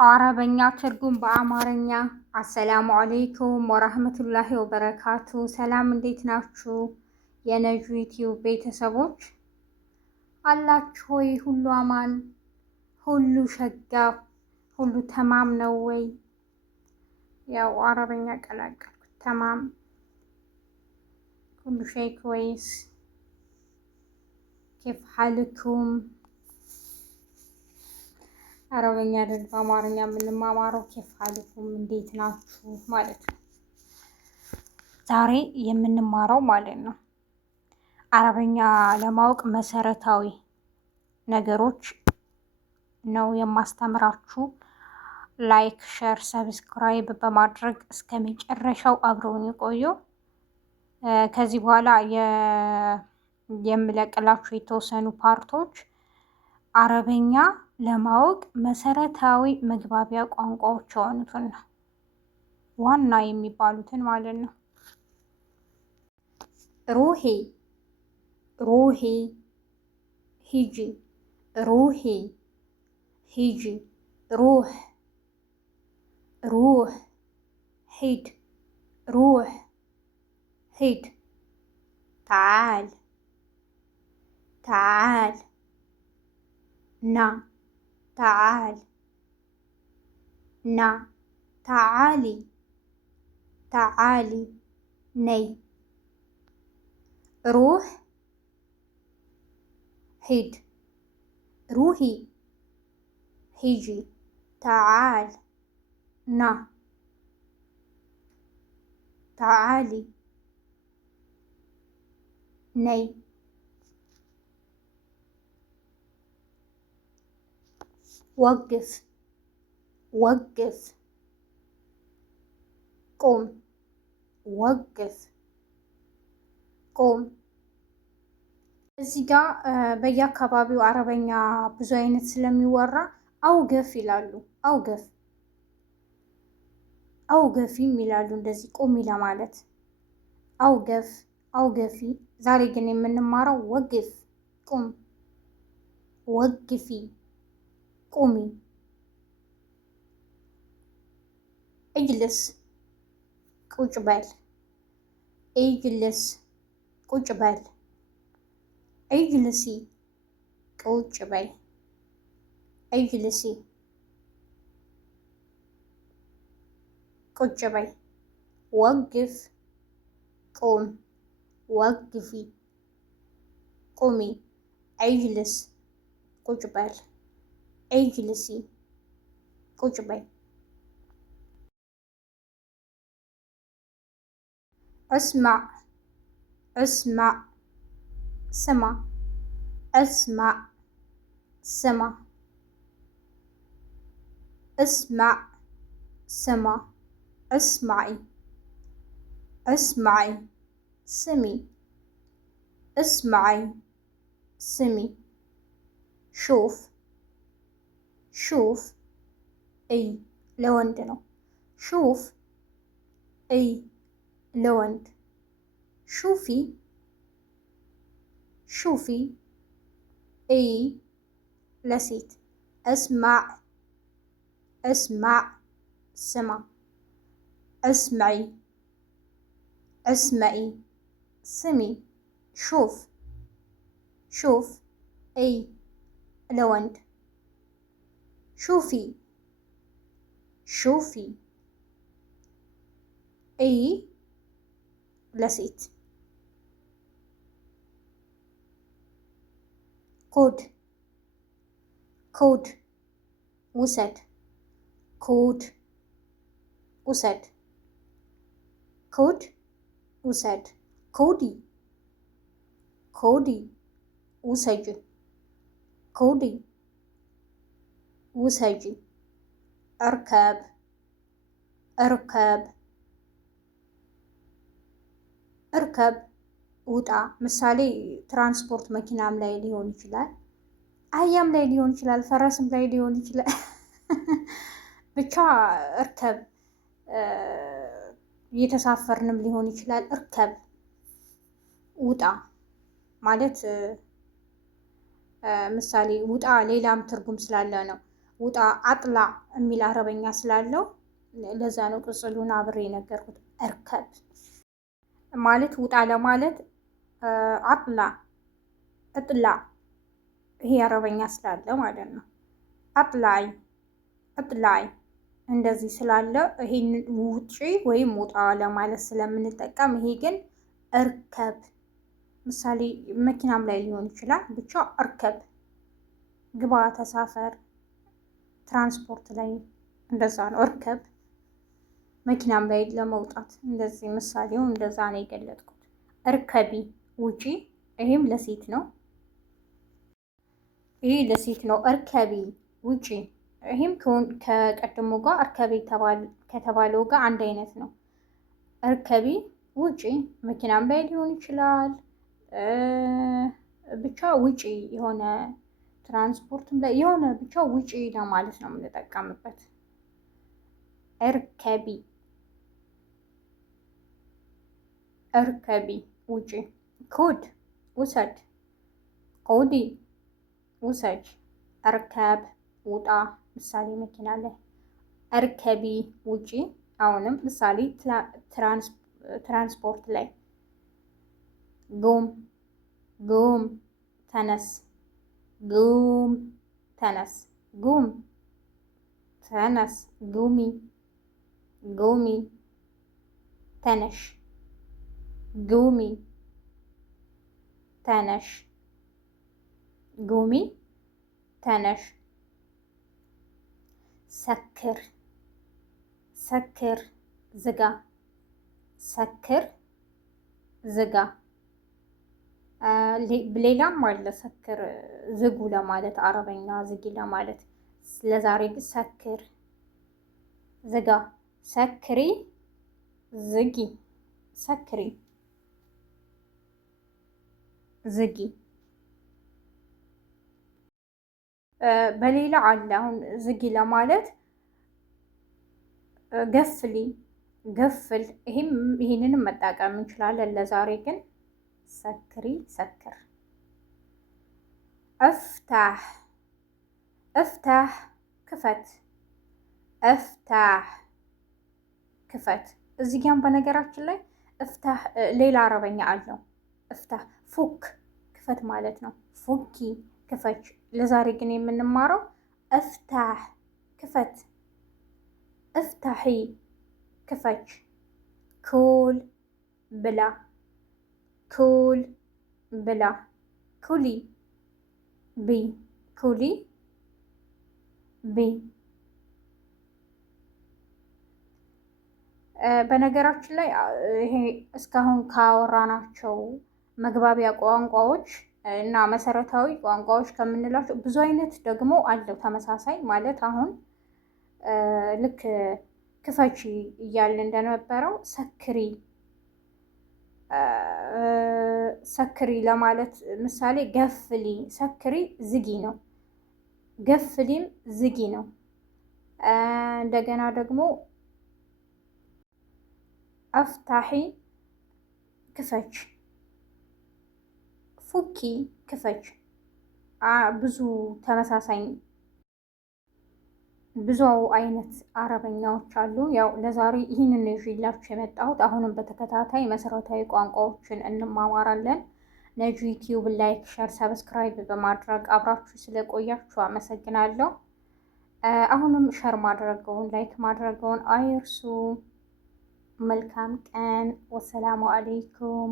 አረበኛ ትርጉም በአማርኛ። አሰላሙ አለይኩም ወራህመቱላሂ ወበረካቱ። ሰላም እንዴት ናችሁ? የነጁ ዩቲዩብ ቤተሰቦች አላችሁ ወይ? ሁሉ አማን፣ ሁሉ ሸጋ፣ ሁሉ ተማም ነው ወይ? ያው አረበኛ ቀላቀልኩት። ተማም ሁሉ ሸይ ኮይስ። ኬፍ ሐልኩም? አረበኛ አይደል በአማርኛ የምንማማረው። ኬፍ ሐልኩም እንዴት ናችሁ ማለት ነው። ዛሬ የምንማረው ማለት ነው አረበኛ ለማወቅ መሰረታዊ ነገሮች ነው የማስተምራችሁ። ላይክ፣ ሸር፣ ሰብስክራይብ በማድረግ እስከ መጨረሻው አብረውን ይቆዩ። ከዚህ በኋላ የምለቅላችሁ የተወሰኑ ፓርቶች አረበኛ ለማወቅ መሰረታዊ መግባቢያ ቋንቋዎች የሆኑትን ነው፣ ዋና የሚባሉትን ማለት ነው። ሩሂ ሩሂ፣ ሂጂ፣ ሩሂ ሂጂ፣ ሩህ ሩህ፣ ሂድ፣ ሩህ ሂድ፣ ተዓል ተዓል፣ ና ተዓል ና፣ ተዓሊ ተዓሊ፣ ነይ። ሩህ ሂድ፣ ሩሂ ሂጂ፣ ተዓል ና፣ ተዓሊ ነይ። ወግፍ ወግፍ፣ ቁም፣ ወግፍ ቁም። እዚህ ጋር በየአካባቢው አረበኛ ብዙ አይነት ስለሚወራ አውገፍ ይላሉ። አውገፍ አውገፊም ይላሉ። እንደዚህ ቁሚ ለማለት አውገፍ አውገፊ። ዛሬ ግን የምንማረው ወግፍ፣ ቁም፣ ወግፊ፣ ቁሚ። እጅልስ ቁጭ በል፣ እጅልስ ቁጭ በል፣ እጅልሲ ቁጭ በይ፣ እጅልሲ ቁጭ በይ። ወግፍ ቁም፣ ወግፊ ቁሚ። እጅልስ ቁጭ በል፣ እጅልሲ ቁጭ በይ። እስማዕ እስማዕ፣ ስማ፣ እስማዕ ስማ፣ እስማዕ ስማ፣ እስማዒ እስማዒ ስሚ፣ እስማዒ ስሚ። ሹፍ ሹፍ፣ እይ ለወንድ ነው። ሹፍ እይ ለወንድ። ሹፊ ሹፊ፣ እይ ለሴት። እስማዕ እስማዕ ስማ፣ እስማዒ እስማዒ ስሚ። ሹፍ ሹፍ፣ እይ ለወንድ። ሹፊ ሹፊ፣ እይ ለሴት። ኩድ ኩድ፣ ውሰድ። ኩድ ውሰድ፣ ኩድ ውሰድ። ኩዲ ኩዲ፣ ውሰጅ። ኩዲ ውሰጂ። እርከብ እርከብ እርከብ፣ ውጣ። ምሳሌ ትራንስፖርት መኪናም ላይ ሊሆን ይችላል፣ አህያም ላይ ሊሆን ይችላል፣ ፈረስም ላይ ሊሆን ይችላል። ብቻ እርከብ፣ እየተሳፈርንም ሊሆን ይችላል። እርከብ ውጣ ማለት ምሳሌ ውጣ ሌላም ትርጉም ስላለ ነው። ውጣ አጥላ የሚል አረበኛ ስላለው ለዛ ነው ቅጽሉን አብሬ የነገርኩት። እርከብ ማለት ውጣ ለማለት አጥላ እጥላ፣ ይሄ አረበኛ ስላለ ማለት ነው። አጥላይ እጥላይ እንደዚህ ስላለ ይሄን ውጪ ወይም ውጣ ለማለት ስለምንጠቀም፣ ይሄ ግን እርከብ ምሳሌ መኪናም ላይ ሊሆን ይችላል። ብቻ እርከብ ግባ፣ ተሳፈር፣ ትራንስፖርት ላይ እንደዛ ነው። እርከብ መኪናም ላይ ለመውጣት እንደዚህ ምሳሌው እንደዛ ነው የገለጥኩት። እርከቢ ውጪ፣ ይሄም ለሴት ነው። ይሄ ለሴት ነው። እርከቢ ውጪ፣ ይሄም ከቀድሞ ጋር እርከቢ ከተባለው ጋር አንድ አይነት ነው። እርከቢ ውጪ መኪናም ላይ ሊሆን ይችላል። ብቻ ውጪ የሆነ ትራንስፖርትም ላይ የሆነ ብቻ ውጪ ለማለት ነው የምንጠቀምበት። እርከቢ እርከቢ ውጪ። ኩድ ውሰድ፣ ኩዲ ውሰጅ። እርከብ ውጣ ምሳሌ መኪና ላይ። እርከቢ ውጪ አሁንም ምሳሌ ትራንስፖርት ላይ። ጉም ጉም ተነስ፣ ጉም ተነስ፣ ጉም ተነስ፣ ጉሚ ጉሚ ተነሽ፣ ጉሚ ተነሽ፣ ጉሚ ተነሽ። ሰክር ሰክር ዝጋ፣ ሰክር ዝጋ። ሌላም አለ ሰክር ዝጉ ለማለት አረበኛ ዝጊ ለማለት። ለዛሬ ግን ሰክር ዝጋ፣ ሰክሪ ዝጊ፣ ሰክሪ ዝጊ። በሌላ አለ አሁን ዝጊ ለማለት ገፍሊ፣ ገፍል። ይህንንም መጠቀም እንችላለን። ለዛሬ ግን ሰክሪ፣ ሰክር። እፍታህ እፍታህ ክፈት፣ እፍታህ ክፈት። እዚህ ጋም በነገራችን ላይ እፍታህ ሌላ አረበኛ አለው። እፍታህ ፉክ ክፈት ማለት ነው። ፉኪ ክፈች። ለዛሬ ግን የምንማረው እፍታህ ክፈት፣ እፍታሒ ክፈች። ኩል ብላ፣ ኩል ብላ። ኩሊ ቢ፣ ኩሊ ቢ። በነገራችን ላይ ይሄ እስካሁን ካወራናቸው መግባቢያ ቋንቋዎች እና መሰረታዊ ቋንቋዎች ከምንላቸው ብዙ አይነት ደግሞ አለው ተመሳሳይ ማለት አሁን ልክ ክፈቺ እያልን እንደነበረው ሰክሪ ሰክሪ ለማለት ምሳሌ ገፍሊ፣ ሰክሪ ዝጊ ነው። ገፍሊም ዝጊ ነው። እንደገና ደግሞ አፍታሒ ክፈች፣ ፉኪ ክፈች። ብዙ ተመሳሳይ ብዙ አይነት አረበኛዎች አሉ። ያው ለዛሬ ይህንን ይዤላችሁ የመጣሁት። አሁንም በተከታታይ መሰረታዊ ቋንቋዎችን እንማማራለን። ነጂ ዩቲዩብ ላይክ፣ ሸር፣ ሰብስክራይብ በማድረግ አብራችሁ ስለቆያችሁ አመሰግናለሁ። አሁንም ሸር ማድረገውን ላይክ ማድረገውን አይርሱ። መልካም ቀን። ወሰላሙ አሌይኩም